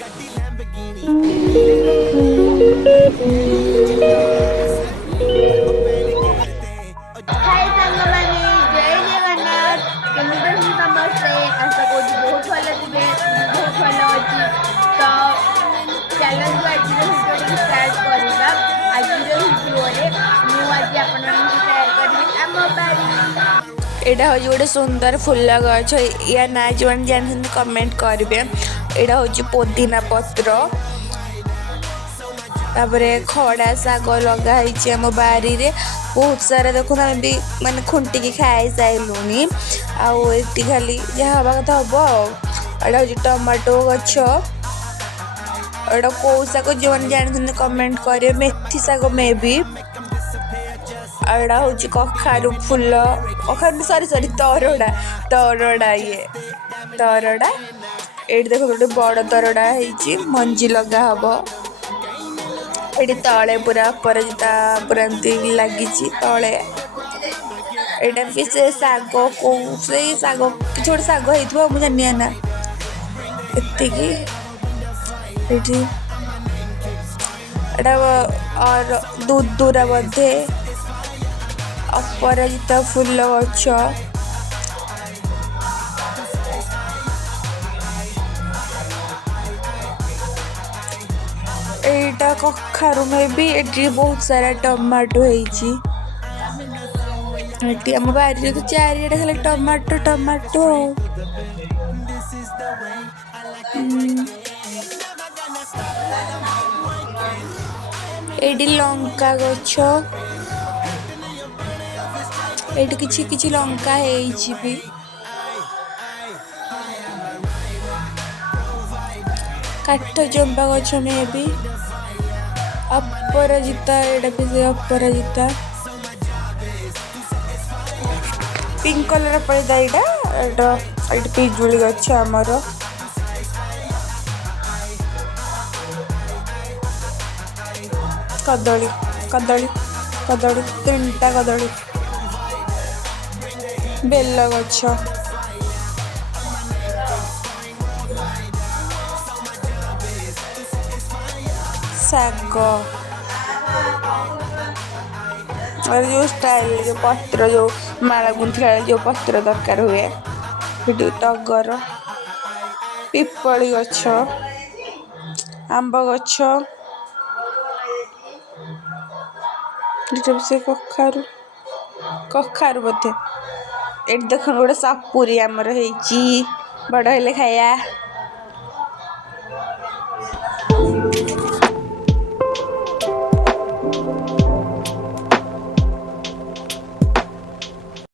हाय साଙ୍ଗमाने जय जगन्नाथ केମିତି ଅଛନ୍ତି ସମସ୍ତେ ଆଶା କରୁଛି ବହୁତ ଭଲ ଥିବେ ମୁଁ ବହୁତ ଭଲ ଅଛି ତ ଚାଲନ୍ତୁ ଆଜିର ଭିଡ଼ିଓଟିକୁ ଷ୍ଟାର୍ଟ କରିବା ଆଜିର ଭିଡ଼ିଓରେ ମୁଁ ଆଜି ଆପଣମାନଙ୍କୁ ସେୟାର କରିବି ଆମ ବାଡ଼ି ଏଇଟା ହେଉଛି ଗୋଟେ ସୁନ୍ଦର ଫୁଲ ଗଛ ୟା ନା ଯେଉଁମାନେ ଜାଣିଛନ୍ତି କମେଣ୍ଟ କରିବେ ଏଇଟା ହେଉଛି ପୋଦିନା ପତ୍ର तापर खड़ा शाग लगा आम बारी रे बहुत सारा देखो आम भी माने खुंटिकी खाई सारूनी आती खाली जहाँ हवा कथा हम आड़ा हूँ टमाटो गछ एटा कौ शाग जो मैंने जानते कमेंट करेंगे मेथी शाग मे भी एटा हूँ कखारू फुल कखारू सरी सरी तरड़ा तरड़ा ये तरड़ा ये देख गोटे बड़ तरड़ा है मंजी लगा हम ये तले पूरा अपराजिता पूरा एमती लगी तले यहाँ भी से शाग कौ से शाग कि गोटे शाग हो मुझे ना एति और दूरा बोधे अपराजिता फुल गछ एटा कखारू में भी एटी बहुत सारा टमाटो है आम बारी तो चारिड़े खाली टमाटो टमाटो एटी लंका गछ एटी किछि किछि लंका भी काठ चंपा गछ में भी अपराजिता एटा भी से अपराजिता पिंक कलर पड़ता यहाँ पिजुली गछ आमर कदली कदली कदली 3टा कदली बेल गछ शाग और जो स्टाइल जो पत्र जो माला गुंथला जो पत्र दरकार हुए टगर पिपली गछ आंब गछ से कखारू कखारू बोधे ये देख गोटे सपुरी आमर बड़ हेले खाया